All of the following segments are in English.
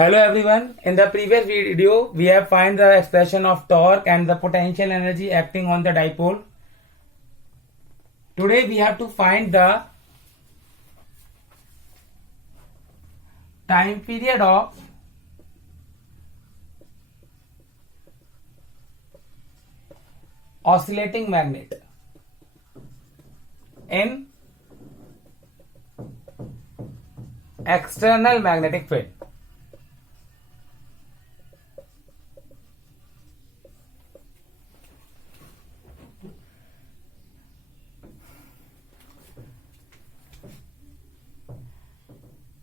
Hello everyone. In the previous video, we have find the expression of torque and the potential energy acting on the dipole. Today we have to find the time period of oscillating magnet in external magnetic field.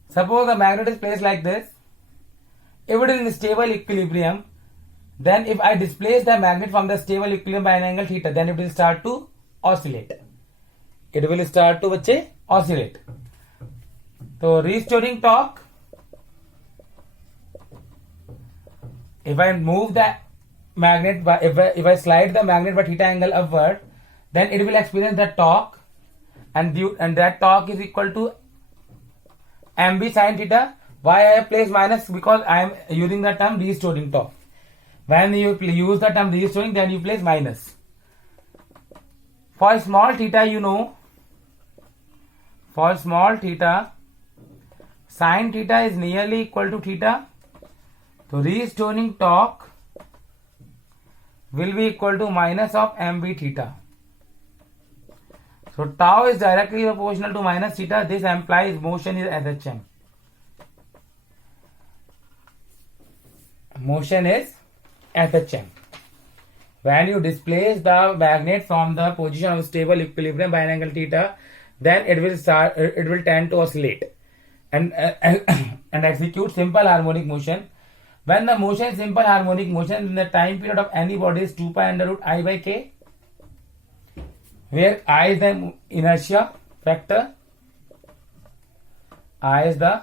Suppose the magnet is placed like this. If it is in stable equilibrium, then if I displace the magnet from the stable equilibrium by an angle theta, then it will start to oscillate. It will start to oscillate. So restoring torque, if I move the magnet by if I slide the magnet by theta angle upward, then it will experience the torque, and that torque is equal to mb sin theta. Why I have placed minus? Because I am using the term restoring torque. When you use the term restoring, then you place minus. For small theta, you know, for small theta, sin theta is nearly equal to theta. So restoring torque will be equal to minus of mb theta. So tau is directly proportional to minus theta. This implies motion is SHM. Motion is SHM. When you displace the magnet from the position of stable equilibrium by an angle theta, then it will tend to oscillate and execute simple harmonic motion. When the motion is simple harmonic motion, then the time period of any body is 2 pi under root I by k, where I is the inertia factor. I is the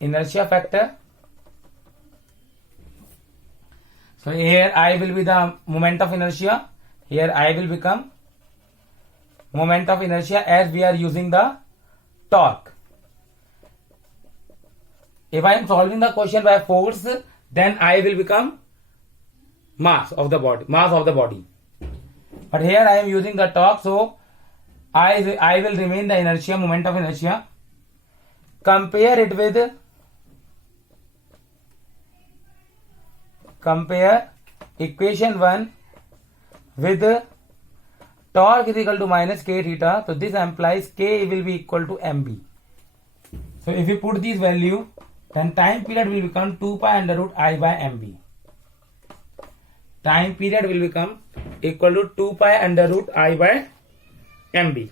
inertia factor. So here I will be the moment of inertia. Here I will become moment of inertia as we are using the torque. If I am solving the question by force, then I will become mass of the body. But here I am using the torque, so I will remain the inertia, moment of inertia. Compare equation 1 with torque is equal to minus k theta. So this implies k will be equal to mb. So if you put this value, then time period will become 2 pi under root I by mb. Time period will become equal to 2 pi under root I by mb.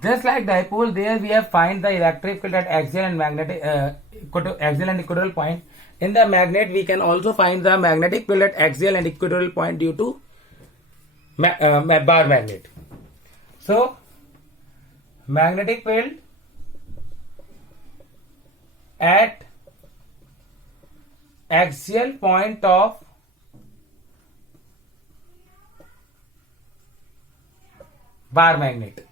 Just like dipole, there we have find the electric field at axial and magnetic axial and equatorial point. In the magnet, we can also find the magnetic field at axial and equatorial point due to bar magnet. So magnetic field at axial point of bar magnet.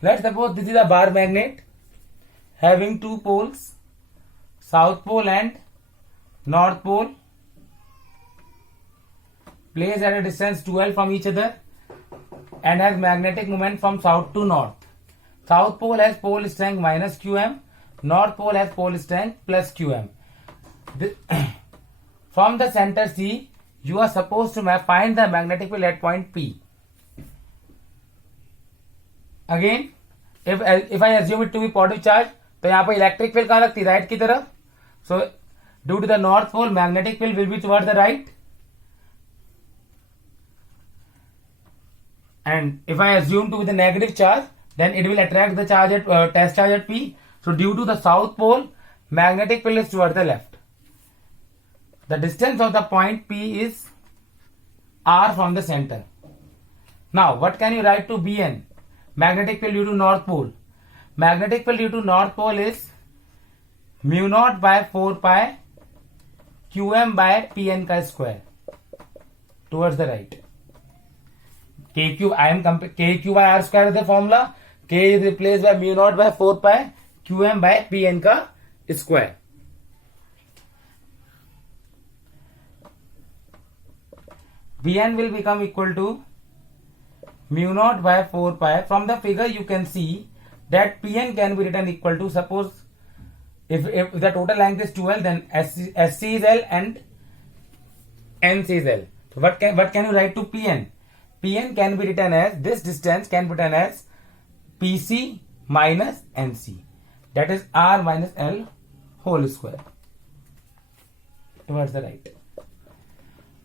Let's suppose this is a bar magnet having two poles, south pole and north pole, placed at a distance 2l from each other and has magnetic moment from south to north. South pole has pole strength minus qm, north pole has pole strength plus qm. From the center C, you are supposed to find the magnetic field at point P. Again, if I assume it to be positive charge, तो यहाँ पर electric field कहाँ लगती है? Right की तरफ. So due to the north pole, magnetic field will be towards the right. And if I assume to be the negative charge, then it will attract the charge at test charge at P. So due to the south pole, magnetic field is towards the left. The distance of the point P is r from the center. Now, what can you write to Bn? Magnetic field due to North Pole. Magnetic field due to North Pole is mu naught by 4 pi Qm by Pn का square towards the right. KQ, KQ by R square is the formula. K is replaced by mu naught by 4 pi Qm by Pn का square. Bn will become equal to mu naught by 4 pi. From the figure you can see that Pn can be written equal to, suppose if the total length is 2L, then SC is L and NC is L. So what can you write to Pn? Pn can be written as, this distance can be written as PC minus NC. That is R minus L whole square towards the right.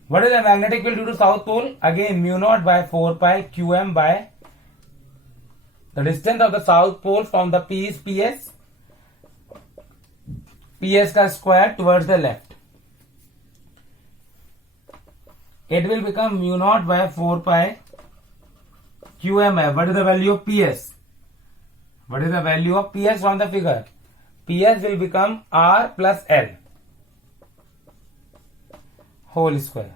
What is the magnetic field due to South Pole? Again, mu naught by 4 pi Qm by the distance of the South Pole from the P is PS. PS का square towards the left. It will become mu naught by 4 pi QMF. What is the value of PS? What is the value of PS from the figure? PS will become R plus L whole square.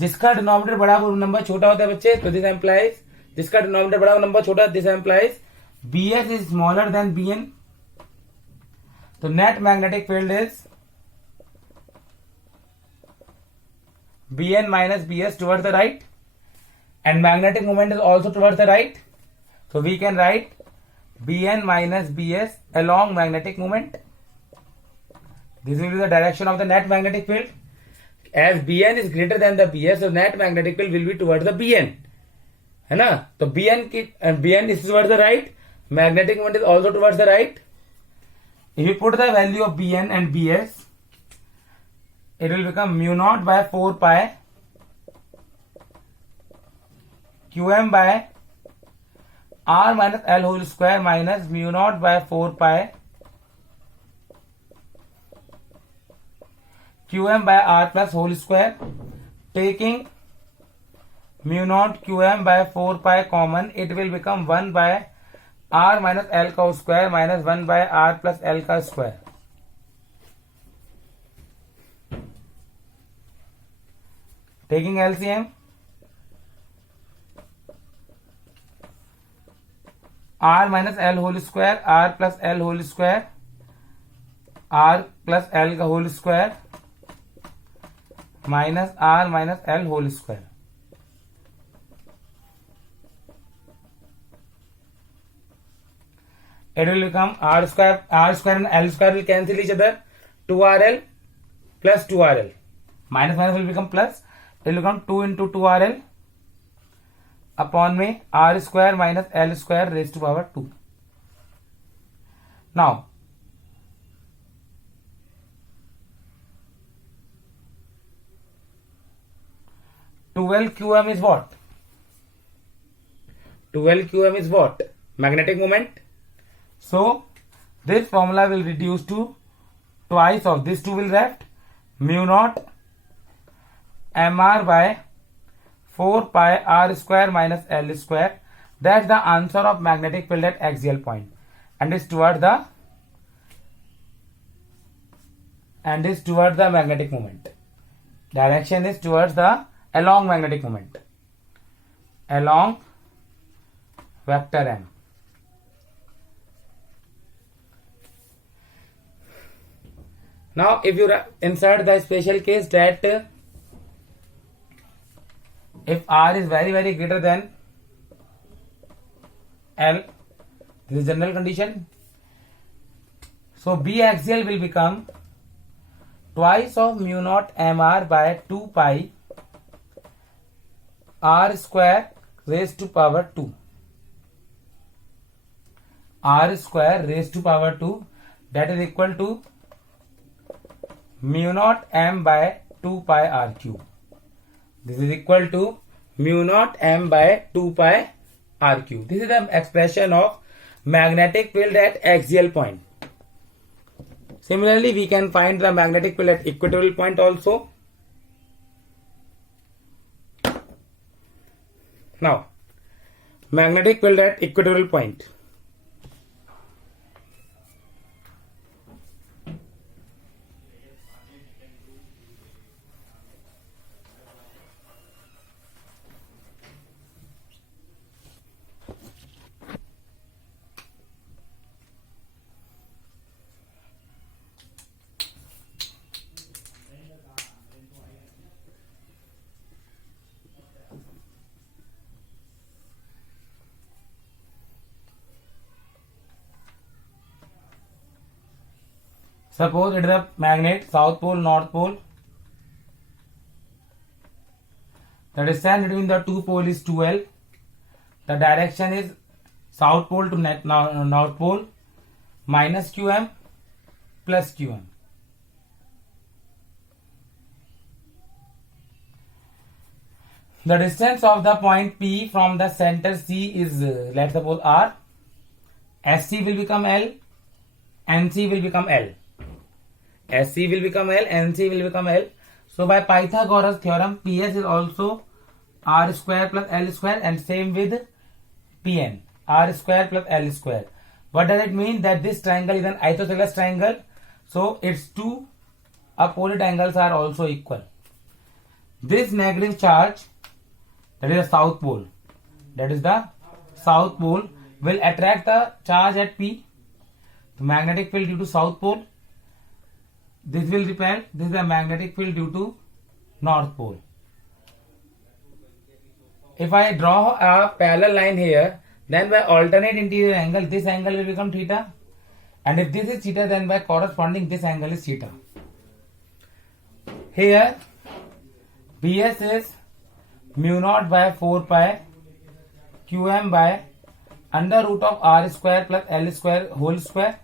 जिसका denominator बड़ा number छोटा होता है बच्चे, तो this implies, जिसका denominator बड़ा number छोटा, this implies BS is smaller than BN. तो net magnetic field is Bn minus Bs towards the right, and magnetic moment is also towards the right. So we can write Bn minus Bs along magnetic moment. This will be the direction of the net magnetic field. As Bn is greater than the Bs, so net magnetic field will be towards the Bn. है ना? तो Bn is towards the right. Magnetic moment is also towards the right. If you put the value of Bn and Bs, it will become mu naught by 4 pi Qm by R minus L whole square minus mu naught by 4 pi Qm by R plus whole square. Taking mu naught Qm by 4 pi common, it will become 1 by R minus L का square minus 1 by R plus L का square. Taking LCM, R minus L whole square, R plus L whole square, R plus L का whole square minus R minus L whole square. It will become R square and L square will cancel each other. 2RL plus 2RL. Minus will become plus. It will become 2 into 2RL upon में R square minus L square raised to power 2. Now, twelve QM is what? 12 QM is what? Magnetic moment. So, this formula will reduce to twice of this 2 will left. Mu naught mr by 4 pi r square minus L square. That's the answer of magnetic field at axial point, and is toward the magnetic moment. Direction is towards the along magnetic moment, along vector m. Now, if you insert the special case that if R is very very greater than L, this is general condition. So B axial will become twice of mu naught mr by 2 pi r square raised to power 2. R square raised to power 2, that is equal to mu naught m by 2 pi r cube. This is equal to mu naught m by 2 pi r cube. This is the expression of magnetic field at axial point. Similarly, we can find the magnetic field at equatorial point also. Now, magnetic field at equatorial point. Suppose it is a magnet, south pole, north pole. The distance between the two poles is 2L. The direction is south pole to north pole minus QM plus QM. The distance of the point P from the center C is, let's suppose R. SC will become L, NC will become L. SC will become L, NC will become L. So by Pythagoras theorem, PS is also R square plus L square, and same with PN, R square plus L square. What does it mean? That this triangle is an isosceles triangle, so its two opposite angles are also equal. This negative charge, that is the south pole, will attract the charge at P. The magnetic field due to south pole. This will repel. This is the magnetic field due to north pole. If I draw a parallel line here, then by alternate interior angle, this angle will become theta. And if this is theta, then by corresponding this angle is theta. Here, BS is mu naught by 4 pi QM by under root of R square plus L square whole square.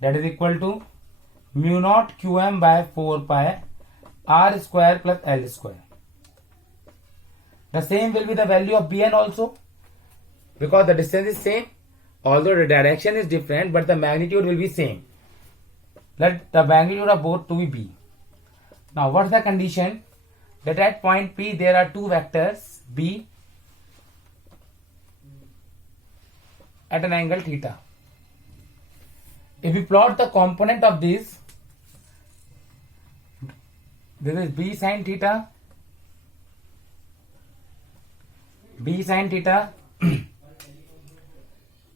That is equal to mu naught QM by 4 pi R square plus L square. The same will be the value of Bn also, because the distance is same, although the direction is different, but the magnitude will be same. Let the magnitude of both to be B. Now what's the condition? That at point P there are two vectors B at an angle theta. If we plot the component of this is B sin theta, B sin theta.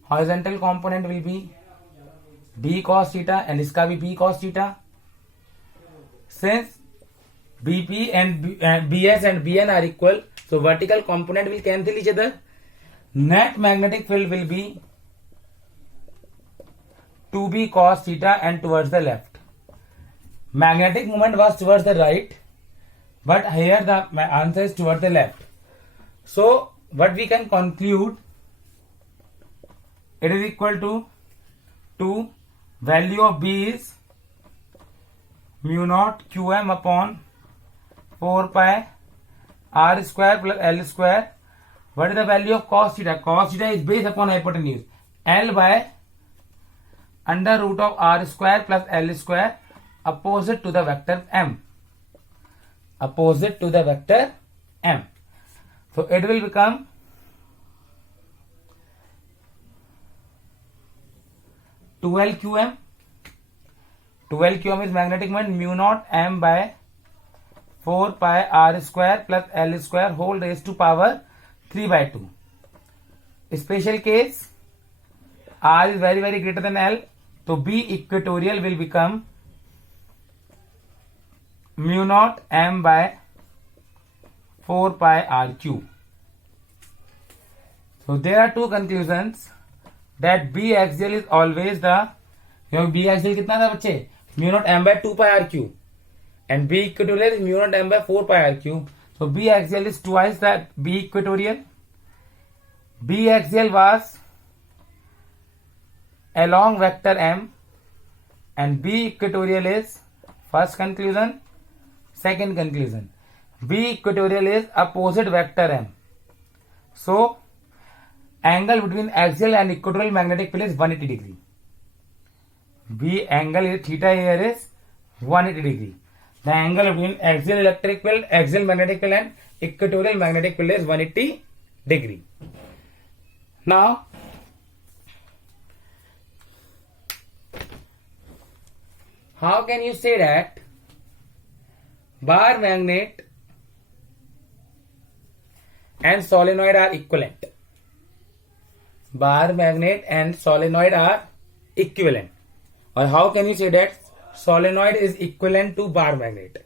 Horizontal component will be B cos theta, and इसका भी B cos theta. Since BP and BS and BN are equal, so vertical component will cancel each other. Net magnetic field will be 2B cos theta and towards the left. Magnetic moment was towards the right, but here the answer is towards the left. So what we can conclude, it is equal to value of B is mu naught QM upon 4 pi R square plus L square. What is the value of cos theta? Cos theta is base upon hypotenuse. L by under root of R square plus L square, opposite to the vector M. Opposite to the vector M. So it will become QM. 12QM is magnetic moment mu naught M by 4 pi R square plus L square whole raised to power 3 by 2. Special case, R is very very greater than L, so B equatorial will become mu naught M by 4 pi R cube. So there are two conclusions, that B axial is always the, B axial कितना था बच्चे? Mu naught M by 2 pi R cube, and B equatorial is mu naught M by 4 pi R cube. So B axial is twice that B equatorial. B axial was along vector M, and B equatorial is first conclusion. Second conclusion, B equatorial is opposite vector M. So angle between axial and equatorial magnetic field is 180 degree. B angle theta here is 180 degree. The angle between axial electric field, axial magnetic field and equatorial magnetic field is 180 degree. Now, how can you say that bar magnet and solenoid are equivalent? Bar magnet and solenoid are equivalent. Or how can you say that solenoid is equivalent to bar magnet?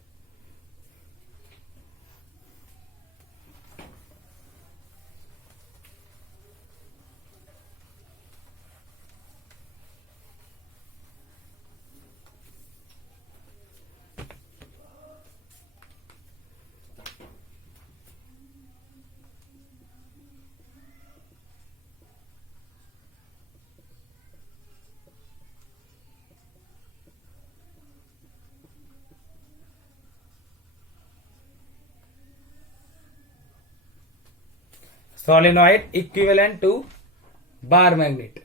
Solenoid equivalent to bar magnet.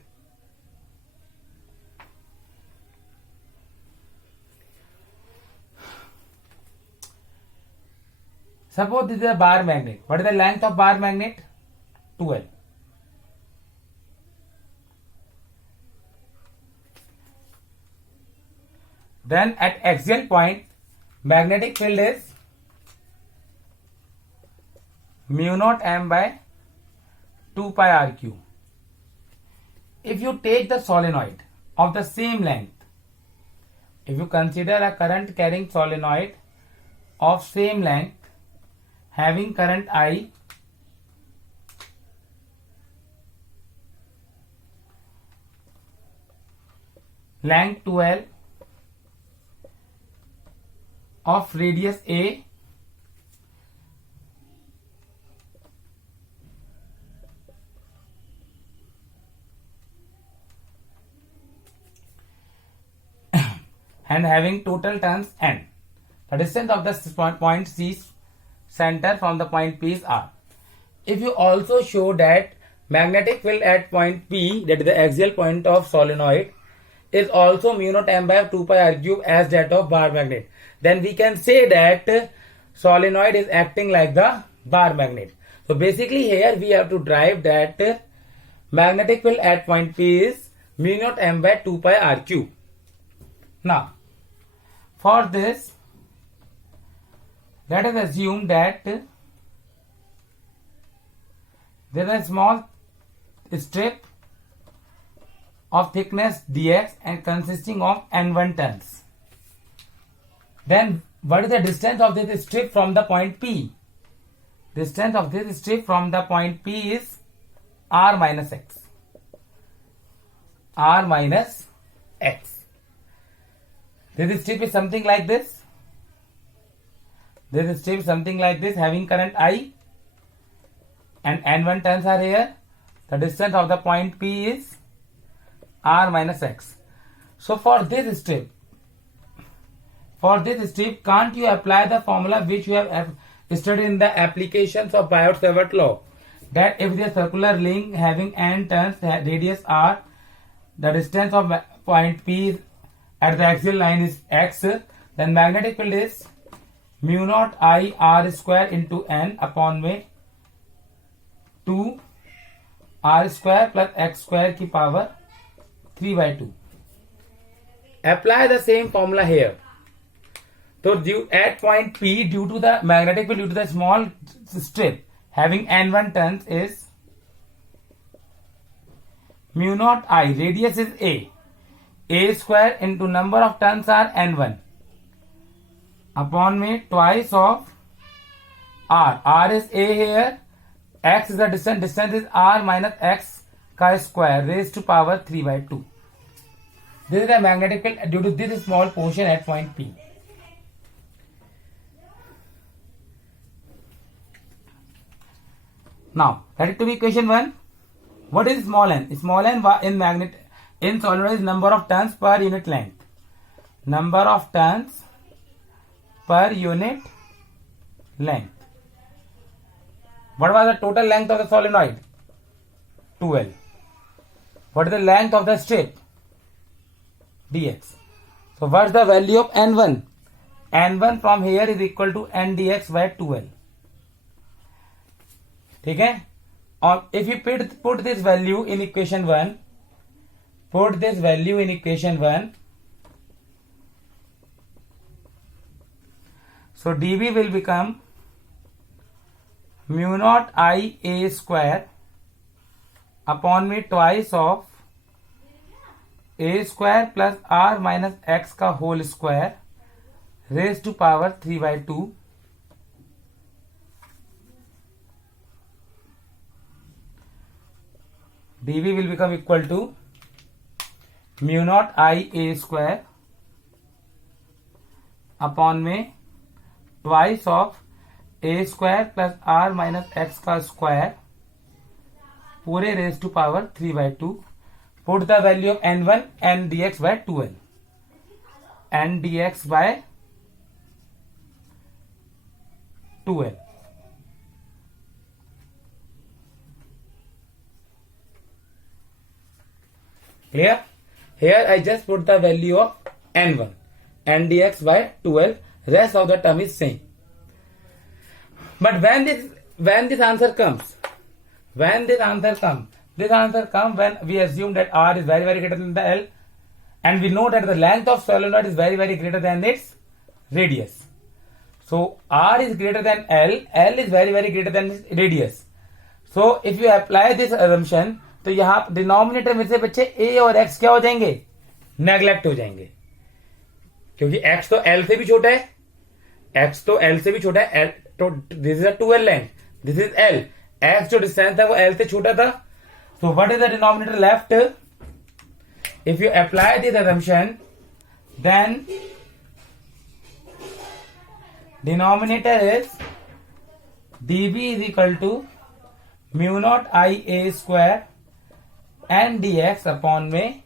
Suppose this is a bar magnet. What is the length of bar magnet? 12. Then at axial point, magnetic field is mu naught m by 2 pi RQ. If you take the solenoid of the same length, if you consider a current carrying solenoid of same length having current I, length 12 of radius A, and having total turns n. The distance of the point C center from the point P is R. If you also show that magnetic field at point P, that is the axial point of solenoid, is also mu naught m by 2 pi r cube as that of bar magnet, then we can say that solenoid is acting like the bar magnet. So basically here we have to derive that magnetic field at point P is mu naught m by 2 pi r cube. Now, for this, let us assume that there is a small strip of thickness dx and consisting of n1 turns. Then what is the distance of this strip from the point P? Distance of this strip from the point P is r minus x. R minus x. This strip is something like this. This strip is something like this, having current I, and n1 turns are here. The distance of the point P is r minus x. So for this strip, can't you apply the formula which you have studied in the applications of Biot-Savart law, that if the circular link having n turns, radius r, the distance of point P is at the axial line is x, then magnetic field is mu naught I r square into n upon में 2 r square plus x square की power 3 by 2. Apply the same formula here. So at point P, due to the magnetic field, due to the small strip having n1 turns, is mu naught I, radius is a square into number of turns are n1 upon में twice of r is a here, x is the distance is r minus x का square raised to power 3 by 2. This is the magnetic field due to this small portion at point P. Now, let it to be equation 1. What is small n? Small n in solenoid is number of turns per unit length. Number of turns per unit length. What was the total length of the solenoid? 12. What is the length of the strip? Dx. So what is the value of n1? n1 from here is equal to n dx by 2l. ठीक है. और if you put this value in equation 1, put this value in equation 1, so dv will become mu naught I a square upon में twice of a square plus r minus x का whole square raised to power 3/2 dv will become equal to mu naught I a square upon में twice of a square plus r minus x का square पूरे raised to power 3/2. Put the value of n1 n dx by 2l. n dx by 2l. Clear? Here I just put the value of n1 n dx by 2l. Rest of the term is same. But when this answer comes, this answer comes when we assume that r is very very greater than the l, and we know that the length of solenoid is very very greater than its radius. So r is greater than l is very very greater than its radius. So if you apply this assumption, तो यहाँ denominator में से बच्चे a और x क्या हो जाएंगे, neglect हो जाएंगे, क्योंकि x तो l से भी छोटा है, x तो l से भी छोटा है, तो this is a 2l length, this is l, x जो डिस्टेंस था वो l से छोटा था. So what is the denominator left? If you apply this assumption, then denominator is dv is equal to mu naught I a square n dx upon में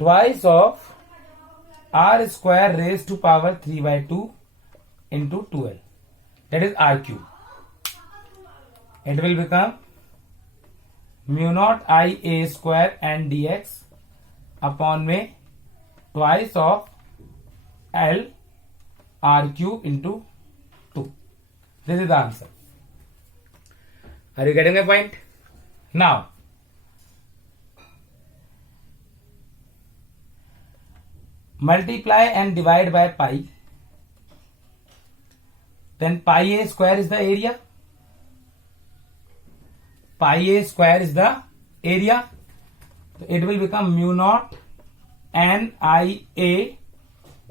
twice of r square raised to power 3/2 into 2l. That is r cube. It will become mu naught I a square n dx upon में twice of l r cube into 2. This is the answer. Are you getting the point? Now, multiply and divide by pi. Then pi a square is the area. Pi a square is the area. So it will become mu naught n I a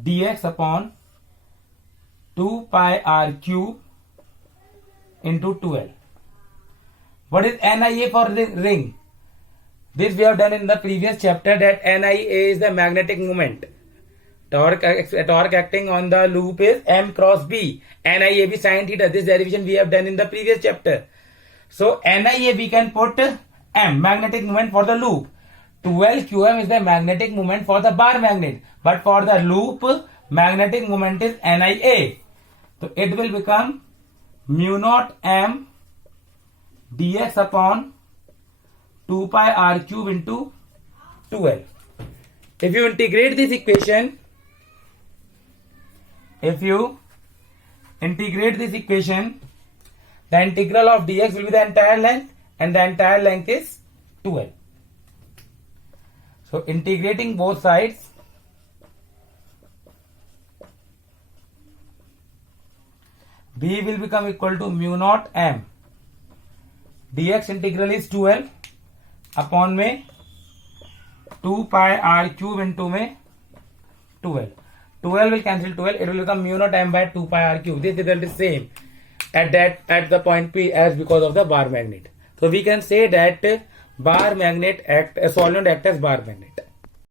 dx upon 2 pi r cube into 2l. What is NIA for the ring? This we have done in the previous chapter, that NIA is the magnetic moment. Torque acting on the loop is M cross B. NIAB sin theta. This derivation we have done in the previous chapter. So NIA we can put M, magnetic moment for the loop. 2L QM is the magnetic moment for the bar magnet. But for the loop, magnetic moment is NIA. So it will become mu naught M dx upon 2 pi r cube into 2l. If you integrate this equation, the integral of dx will be the entire length, and the entire length is 2l. So integrating both sides, b will become equal to mu naught m dx integral is 2l upon में 2 pi r cube into में 2l. 2l will cancel 2l. It will become mu naught m by 2 pi r cube. This result is same at the point P as because of the bar magnet. So we can say that solenoid act as bar magnet.